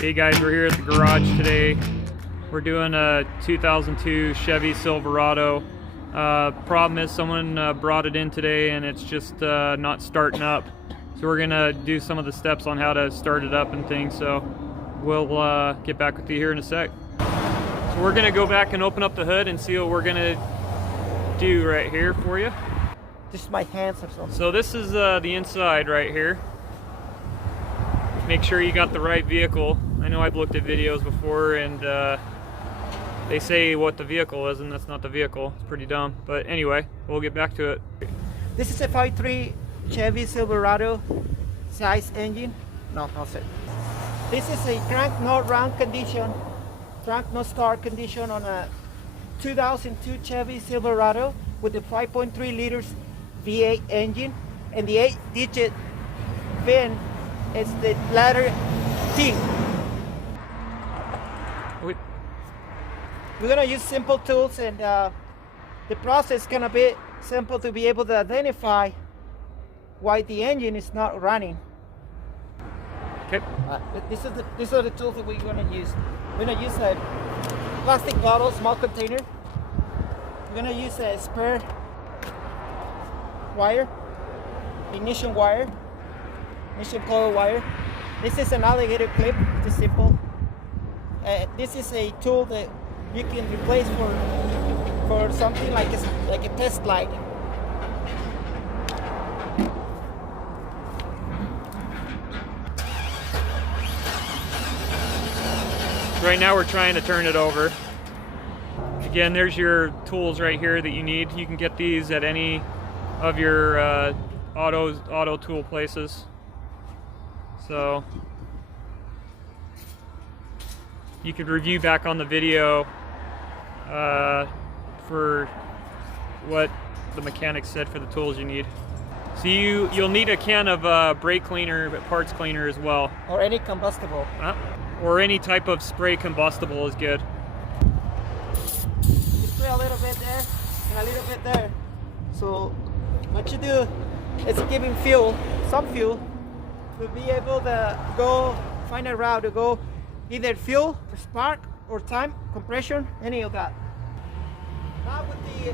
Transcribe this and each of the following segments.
Hey guys, we're here at the garage today. We're doing a 2002 Chevy Silverado. Problem is someone brought it in today and it's just not starting up. So we're gonna do some of the steps on how to start it up and things. So we'll get back with you here in a sec. So we're gonna go back and open up the hood and see what we're gonna do right here for you. Just my hands or something. So this is the inside right here. Make sure you got the right vehicle. I know I've looked at videos before and they say what the vehicle is and that's not the vehicle. It's pretty dumb. But anyway, we'll get back to it. This is a 5.3 Chevy Silverado size engine. No, sir. This is a crank not run condition, crank not start condition on a 2002 Chevy Silverado with a 5.3 liters V8 engine, and the 8-digit VIN is the letter T. We're gonna use simple tools, and the process is gonna be simple to be able to identify why the engine is not running. Okay. These are the tools that we're gonna use. We're gonna use a plastic bottle, small container. We're gonna use a spare wire, ignition wire, ignition coil wire. This is an alligator clip, just simple. This is a tool that you can replace for something like a test light. Right now we're trying to turn it over. Again, there's your tools right here that you need. You can get these at any of your auto tool places. So you could review back on the video for what the mechanic said for the tools you need. So you'll need a can of brake cleaner, parts cleaner as well. Or any combustible. Or any type of spray combustible is good. You spray a little bit there and a little bit there. So what you do is giving fuel, some fuel, to be able to go find a route to go either fuel, or spark, or time, compression, any of that. Now with the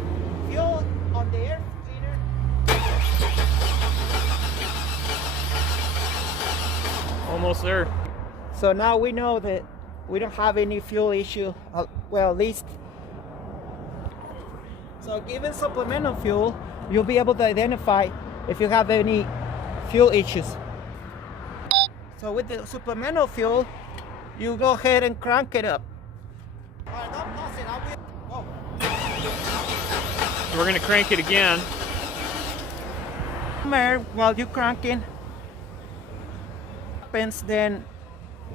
fuel on the air cleaner. Almost there. So now we know that we don't have any fuel issue, well, at least. So given supplemental fuel, you'll be able to identify if you have any fuel issues. So with the supplemental fuel, you go ahead and crank it up. All right, don't pause it. We're going to crank it again. While you're cranking, then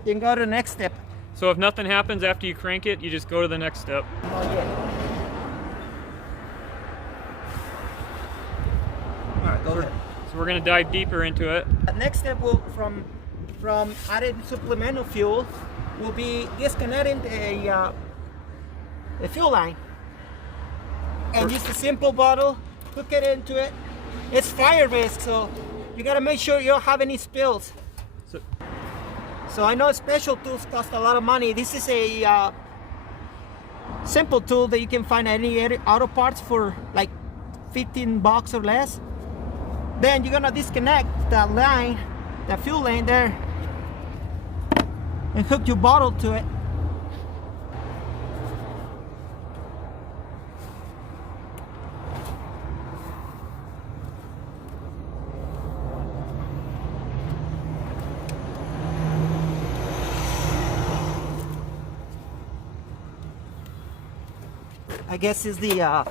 you can go to the next step. So if nothing happens after you crank it, you just go to the next step. Not yet. All right, go ahead. So we're going to dive deeper into it. The next step will from adding supplemental fuel will be disconnecting the fuel line and use a simple bottle, hook it into it. It's fire based, so you got to make sure you don't have any spills. So I know special tools cost a lot of money. This is a simple tool that you can find at any auto parts for like $15 or less. Then you're gonna disconnect that line, that fuel line there, and hook your bottle to it. I guess it's the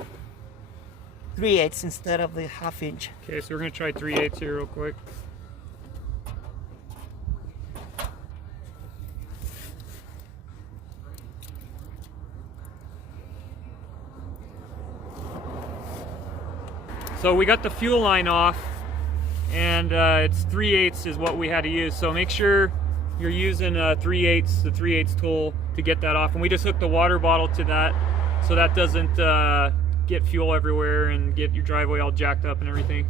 3/8 instead of the 1/2 inch. Okay, so we're going to try 3/8 here real quick. So we got the fuel line off, and it's 3/8 is what we had to use. So make sure you're using the 3/8 tool to get that off. And we just hooked the water bottle to that, so that doesn't get fuel everywhere and get your driveway all jacked up and everything.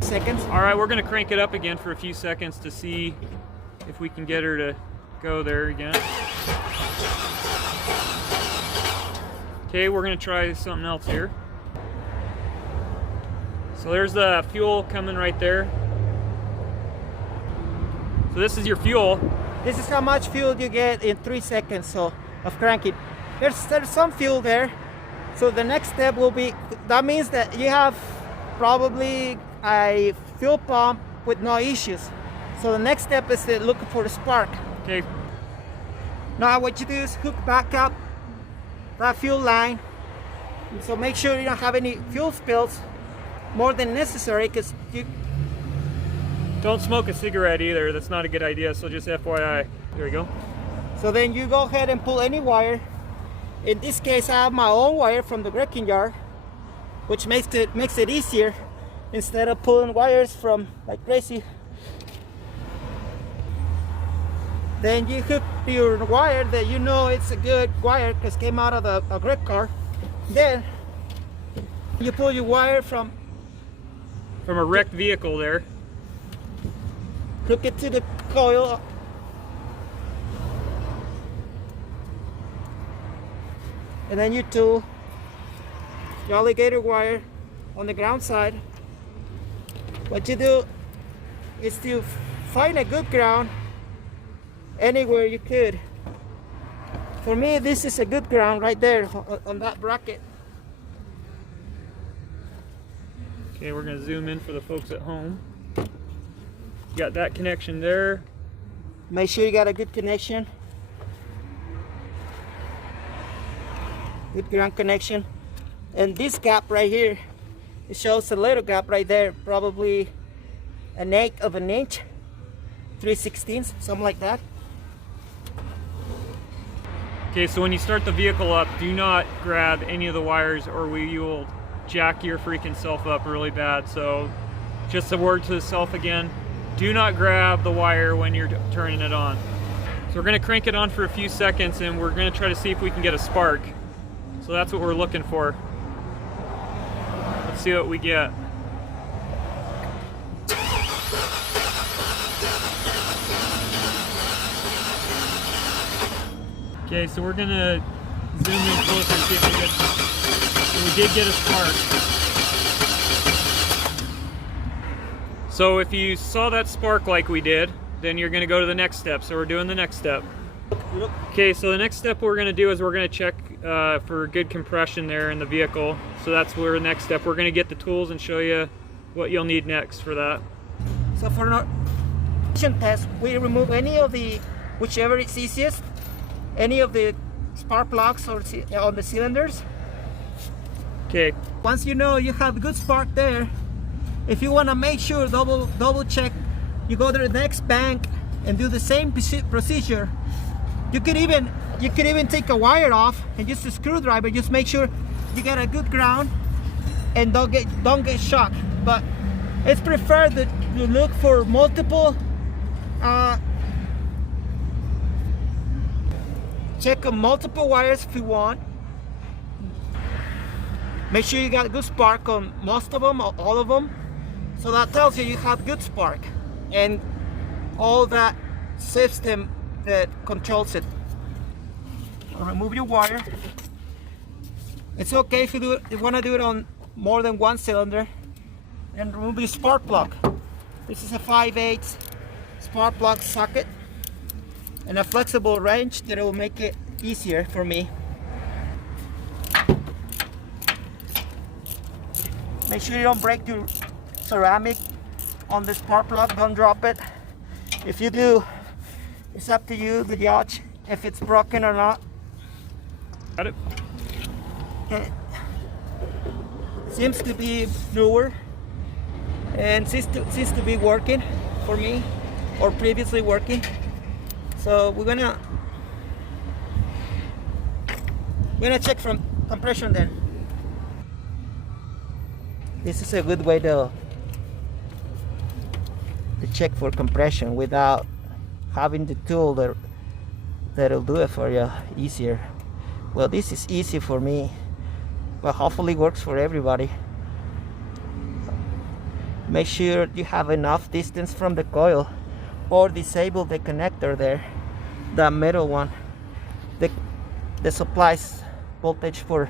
Seconds. All right, we're gonna crank it up again for a few seconds to see if we can get her to go there again. Okay, we're gonna try something else here. So there's the fuel coming right there. So this is your fuel. This is how much fuel you get in 3 seconds of cranking. There's some fuel there. So the next step will be, that means that you have probably a fuel pump with no issues. So the next step is to look for a spark. Okay. Now what you do is hook back up that fuel line. So make sure you don't have any fuel spills more than necessary, because you don't smoke a cigarette either. That's not a good idea. So just FYI. There we go. So then you go ahead and pull any wire. In this case, I have my own wire from the wrecking yard, which makes it easier instead of pulling wires from like crazy. Then you hook your wire that you know it's a good wire because it came out of a wreck car. Then you pull your wire from a wrecked vehicle there. Hook it to the coil. And then you tool your alligator wire on the ground side. What you do is to find a good ground anywhere you could. For me, this is a good ground right there on that bracket. Okay, we're going to zoom in for the folks at home. Got that connection there. Make sure you got a good connection. Good ground connection. And this gap right here, it shows a little gap right there, probably 1/8 of an inch, 3/16, something like that. Okay, so when you start the vehicle up, do not grab any of the wires or you will jack your freaking self up really bad. So just a word to the self again, do not grab the wire when you're turning it on. So we're gonna crank it on for a few seconds and we're gonna try to see if we can get a spark. So that's what we're looking for. Let's see what we get. Okay, so we're gonna zoom in closer and see if we get, so we did get a spark. So if you saw that spark like we did, then you're gonna go to the next step. So we're doing the next step. Okay, so the next step we're gonna do is we're gonna check for good compression there in the vehicle. So that's where the next step. We're gonna get the tools and show you what you'll need next for that. So for our test, we remove any of the, whichever is easiest, any of the spark plugs or on the cylinders. Okay. Once you know you have a good spark there, if you want to make sure, double check, you go to the next bank and do the same procedure. You could even take a wire off and just a screwdriver. Just make sure you get a good ground and don't get shocked. But it's preferred that you look for multiple. Check on multiple wires if you want. Make sure you got a good spark on most of them, or all of them. So that tells you have good spark and all that system that controls it. Remove your wire. It's okay if you want to do it on more than one cylinder. And remove the spark plug. This is a 5/8 spark plug socket and a flexible wrench that will make it easier for me. Make sure you don't break your ceramic on the spark plug. Don't drop it. If you do, it's up to you, the judge, if it's broken or not. Got it. Okay. Seems to be newer and seems to be working for me, or previously working. So we're gonna check from compression then. This is a good way to check for compression without having the tool that'll do it for you easier. Well, this is easy for me, but hopefully works for everybody. Make sure you have enough distance from the coil or disable the connector there. the middle one. The supplies voltage for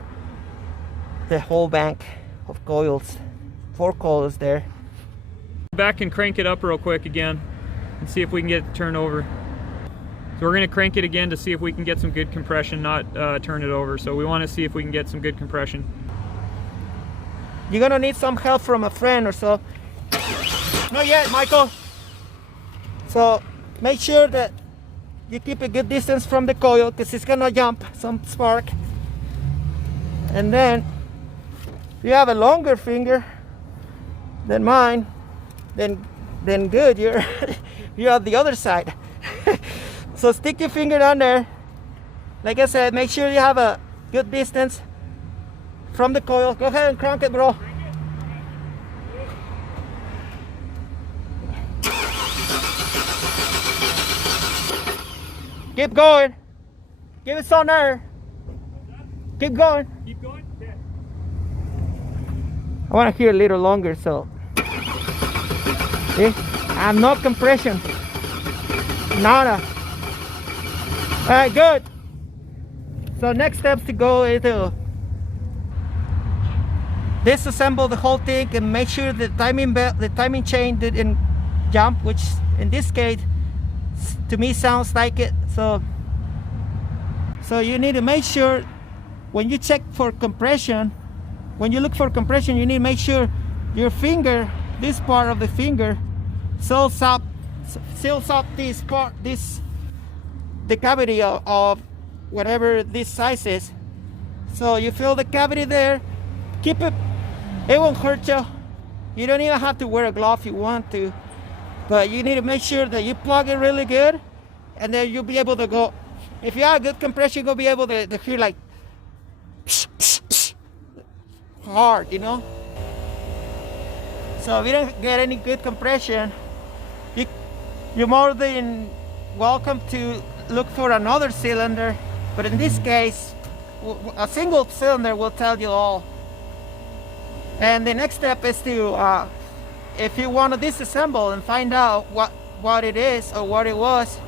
the whole bank of coils. 4 coils there. Back and crank it up real quick again and see if we can get it turned over. So we're going to crank it again to see if we can get some good compression, not turn it over. So we want to see if we can get some good compression. You're gonna need some help from a friend or so. Not yet, Michael. So make sure that you keep a good distance from the coil because it's gonna jump some spark. And then if you have a longer finger than mine, then good, you're you're on the other side. So stick your finger down there. Like I said, make sure you have a good distance from the coil. Go ahead and crank it, bro. Keep going. Give it some air. Keep going. Keep going? Okay. I want to hear a little longer, so. See? And no compression. Nada. Alright, good. So next steps to go is to disassemble the whole thing and make sure the timing chain didn't jump, which in this case to me sounds like it. So you need to make sure when you check for compression, when you look for compression, you need to make sure your finger, this part of the finger, seals up this part, the cavity of whatever this size is. So you fill the cavity there, keep it. It won't hurt you. You don't even have to wear a glove if you want to, but you need to make sure that you plug it really good, and then you'll be able to go. If you have good compression, you'll be able to hear like hard, you know. So if you don't get any good compression, you're more than welcome to look for another cylinder. But in this case, a single cylinder will tell you all. And the next step is to, if you want to disassemble and find out what it is or what it was,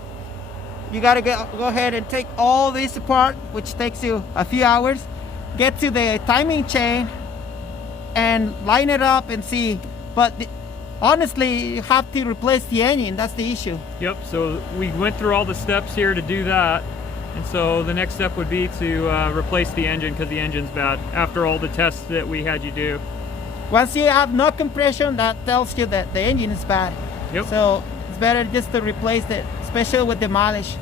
you got to go ahead and take all this apart, which takes you a few hours, get to the timing chain and line it up and see. But honestly, you have to replace the engine. That's the issue. Yep, so we went through all the steps here to do that. And so the next step would be to replace the engine because the engine's bad after all the tests that we had you do. Once you have no compression, that tells you that the engine is bad. Yep. So it's better just to replace it, especially with the mileage.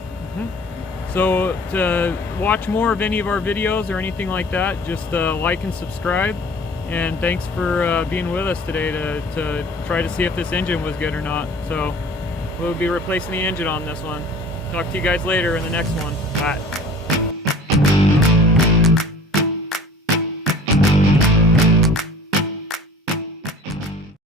So to watch more of any of our videos or anything like that, just like and subscribe. And thanks for being with us today to try to see if this engine was good or not. So we'll be replacing the engine on this one. Talk to you guys later in the next one. Bye.